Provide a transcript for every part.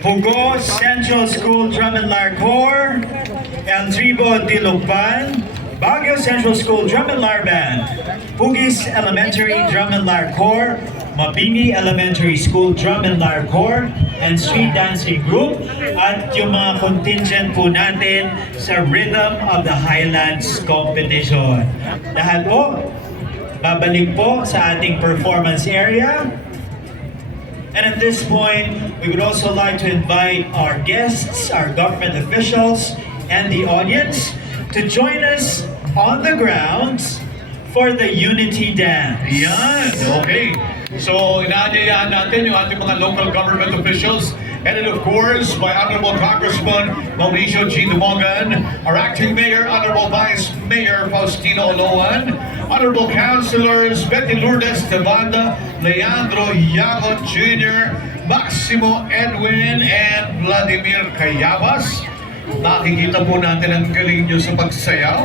Pugo Central School Drum and Lyre Corps, El Tribo de Lukban, Baguio Central School Drum and Lyre Band, Pugis Elementary Drum and Lyre Corps, Mabini Elementary School Drum and Lyre Corps, and Street Dancing Group, at yung mga contingent po natin sa Rhythm of the Highlands Competition. Lahat po, babalik po sa ating performance area. And at this point, we would also like to invite our guests, our government officials, and the audience to join us on the grounds for the Unity Dance. Yan, okay. So, inaanyayaan natin yung ating mga local government officials, and then of course, by Honorable Congressman Mauricio G. Dumogan, our acting mayor, Honorable Vice Mayor Faustino Oloan, Honorable Councilors Betty Lourdes Tevanda, Leandro Yagot Jr., Maximo Edwin, and Vladimir Cayabas. Nakikita po natin ang galing nyo sa pagsayaw.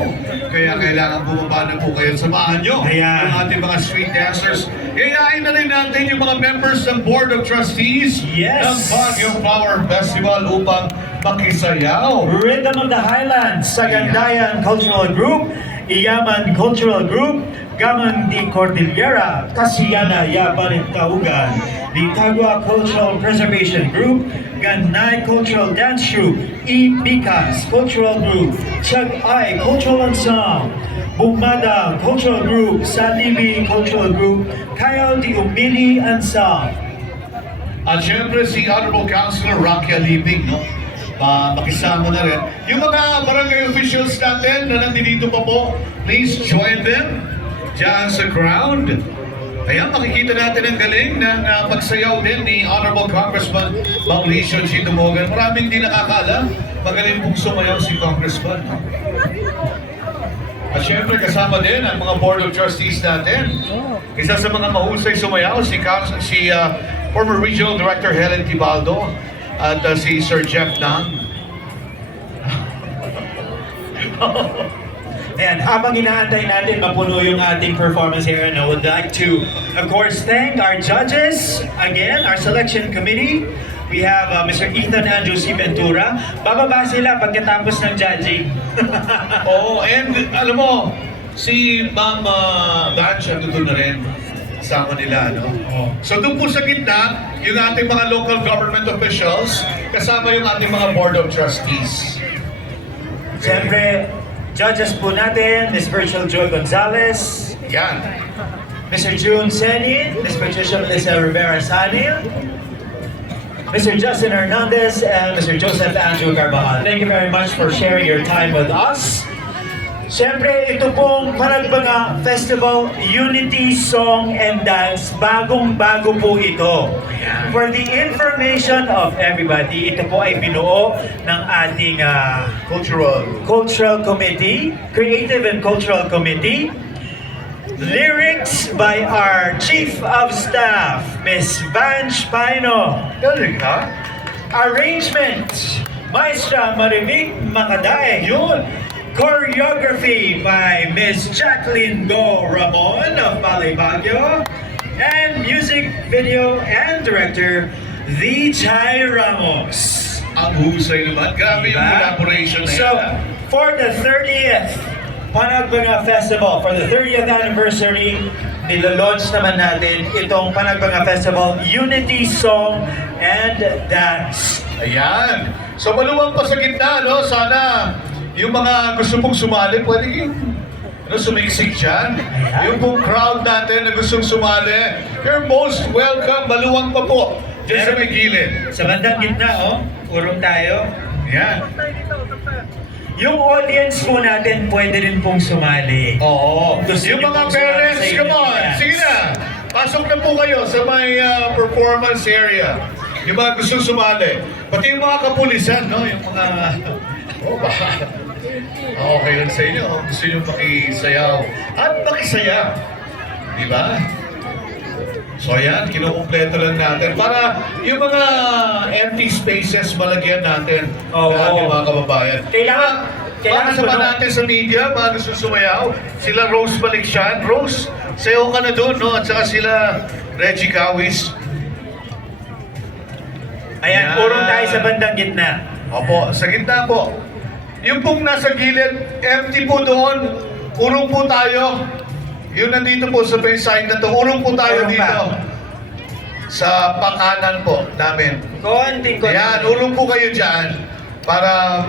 Kaya kailangan bumaba na po kayo. Samahan nyo Ayan. ang ating mga street dancers. Iayain na rin natin yung mga members ng Board of Trustees Yes. ng Baguio Flower Festival upang makisayaw. Rhythm of the Highlands, Sagandayan Cultural Group, Iyaman Cultural Group, Gamang di Cordillera, Kasiyana Yabanintaugan, the Tagua Cultural Preservation Group, Ganay Cultural Dance Troupe, Ibikas Cultural Group, Chag-Ay Cultural Ensemble, Bumada Cultural Group, Salibi Cultural Group, Kayo di Umili Ensemble. At syempre si Honorable Councilor Rocky Alibing, no? Makisama na rin. Yung mga barangay officials natin na nandito pa po, please join them dyan sa ground. Ayan, makikita natin ang galing ng pagsayaw din ni Honorable Congressman Mauricio G. Dumogan. Maraming di nakakaalam, magaling pong sumayaw si Congressman. At syempre kasama din ang mga Board of Trustees natin. Isa sa mga mahusay sumayaw, si former Regional Director Helen Tibaldo at si Sir Jeff Nang. And habang inaantay natin mapuno yung ating performance here, and I would like to, of course, thank our judges, again, our selection committee. We have Mr. Ethan Andrew C. Ventura. Bababa sila pagkatapos ng judging. Oo, and alam mo, si Ma'am Vancha doon na rin. Kasama nila, no? Oh. So doon po sa gitna, yung ating mga local government officials, kasama yung ating mga Board of Trustees. Siyempre, judges po natin, Ms. Virgil Joy Gonzalez, Yan. Mr. June Senin, Ms. Patricia Melissa Rivera Sanil, Mr. Justin Hernandez, and Mr. Joseph Andrew Carvajal. Thank you very much for sharing your time with us. Siyempre, ito pong Panagbaga Festival Unity Song and Dance, bagong-bago po ito. For the information of everybody, ito po ay binuo ng ating Cultural Committee, Creative and Cultural Committee. Lyrics by our Chief of Staff, Ms. Vanch Paino. Galing ha? Arrangement, Maestra Marivik Makadae. Yun. Choreography by Ms. Jacqueline Go Ramon of Balay Baguio. And music video and director, The Chay Ramos. Ang husay naman. Grabe yung Diba? collaboration na So, yan. for the 30th Panagbaga Festival, for the 30th anniversary, nilalaunch naman natin itong Panagbaga Festival Unity Song and Dance. Ayan. So maluwag pa sa gitna, no? Sana yung mga gusto pong sumali, pwede yung sumiksik dyan. Yung pong crowd natin na gustong sumali, you're most welcome. Maluwag pa po. Diyan sa may gilid. Sa bandang gitna, oh, urong tayo. Ayan. Yung audience po natin pwede rin pong sumali. Oo. Gusto Yung niyo mga pong sumali parents, sa come Unity on. Dance. Sige na. Pasok na po kayo sa may performance area. Yung mga gustong sumali. Pati yung mga kapulisan, no? Yung mga... Oh, baka... Okay lang sa inyo. Gusto nyo makisayaw. At makisaya. Di ba? So ayan, kinukumpleto lang natin. Para yung mga empty spaces, malagyan natin Oo. ng ating mga kababayan. Kailangan sa tunog. natin sa media, mga gusto sumayaw. Sila Rose Baliksyan. Rose, sayo ka na doon, no? At saka sila Reggie Cawis. Ayan, Yan. urong tayo sa bandang gitna. Opo, sa gitna po. Yung pong nasa gilid, empty po doon. Urong po tayo. Yung nandito po sa may side na to, urong po tayo Urong dito. pa. Sa pakanan po namin. Konting. Ayan, urong po kayo dyan para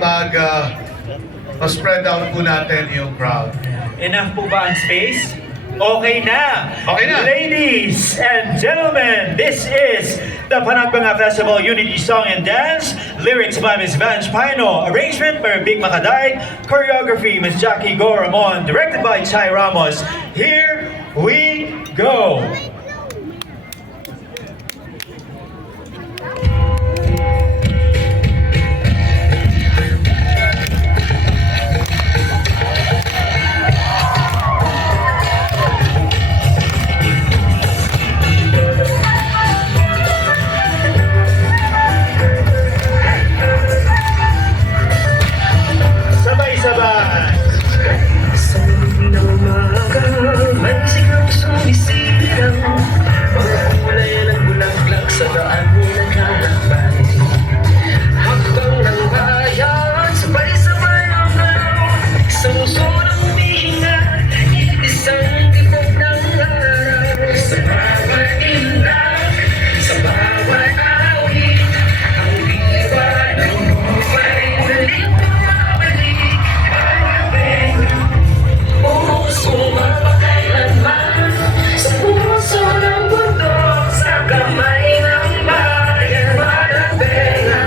mas-spread out po natin yung crowd. Enough po ba ang space? Okay na! Okay na. Ladies and gentlemen, this is the Panagpanga Festival Unity Song and Dance. Lyrics by Ms. Vance Pino. Arrangement by Big Makaday. Choreography, Ms. Jackie Go Ramon. Directed by Chai Ramos. Here we go! Sabay-sabay! Sa ng umaga, may sigang sumisilang mga kulay ng bulaklak sa daan naglalakbay. Hakbang ng bayan, sabay-sabay ang araw, sa muso ng humihinga, isang tibok ng araw. Sa bawat ilag, sa bawat awit, ang diwa ng buhay naling bumabalik. Puso mapakailanman sa puso ng bundok, sa kamay ng bayan matabenga.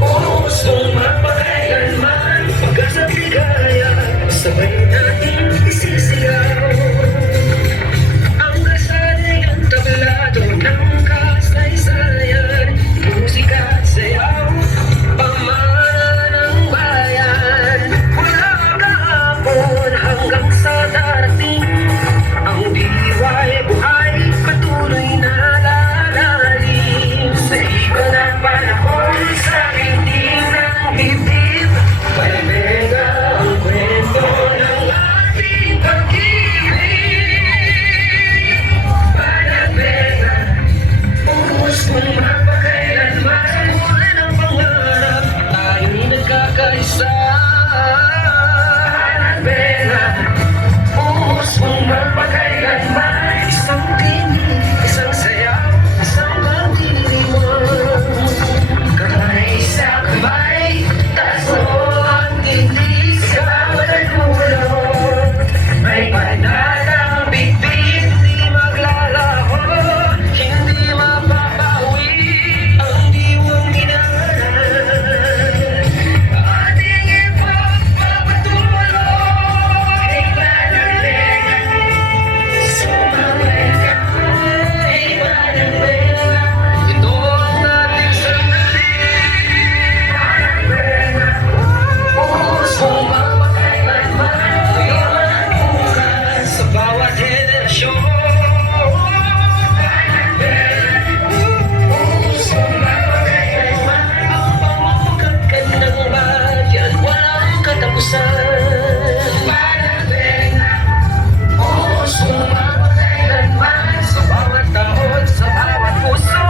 Puso mapakailanman pag-asa't ligaya, sabay natin isisigaw. Ang kasada yung tablado ng kasaysayan, musika at sayaw, pamana ng bayan. Mula kahapon hanggang sa darating, ang diwa'y buhay patuloy na lalalim. Sa iba na panahon, sa pintig ng dibdib, palamega ang kwento ng ating pag-ibig. Palamega, pumus kung mapakailanman, sa kulay ng pangarap, tayo'y nagkakaisa. Palamega, pumus kung mapakailanman, isang tinig, isang sayaw, isang pagdiriwang. Kamay sa kamay, taas mo ang tindig sa bawat nagulong. May panatang bitbit, di maglalaho, hindi mapapawi ang diwang minahal. Ating ipagpapatuloy, Palamega, sumamay ka, Palamega, ito ang ating sandali. Palamega, puso mapakailanman, tuyaman bukas sa bawat henerasyon. Palamega, puso mapakailanman, ang pamumugad ng bayan, walang katapusan. Palamega, puso mapakailanman, sa bawat taon, sa bawat puso,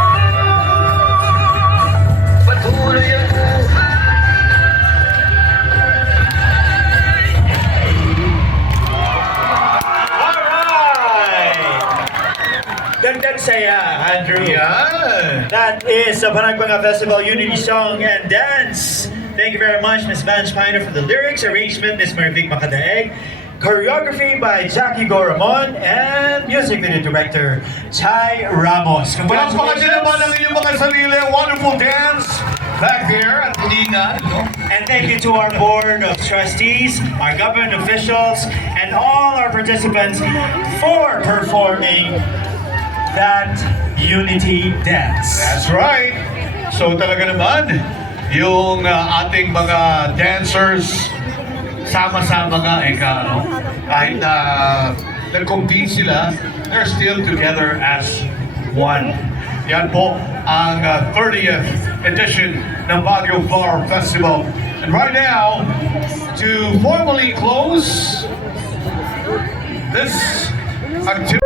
patuloy ang buhay. Alright! Gandang saya, Andrew. Yan. That is the Panagpanga Festival Unity Song and Dance. Thank you very much, Ms. Vance Piner, for the lyrics. Arrangement, Ms. Marvic Macadaeg. Choreography by Jackie Goramon and music video director Chai Ramos. Palakpakan nyo naman ang inyong mga sarili. Wonderful dance back there at Lingan. No? And thank you to our board of trustees, our government officials, and all our participants for performing that unity dance. That's right. So talaga naman, yung ating mga dancers, sama-sama nga, no? Kahit na nag-compete sila, they're still together as one. Yan po ang 30th edition ng Baguio Flower Festival. And right now, to formally close this activity,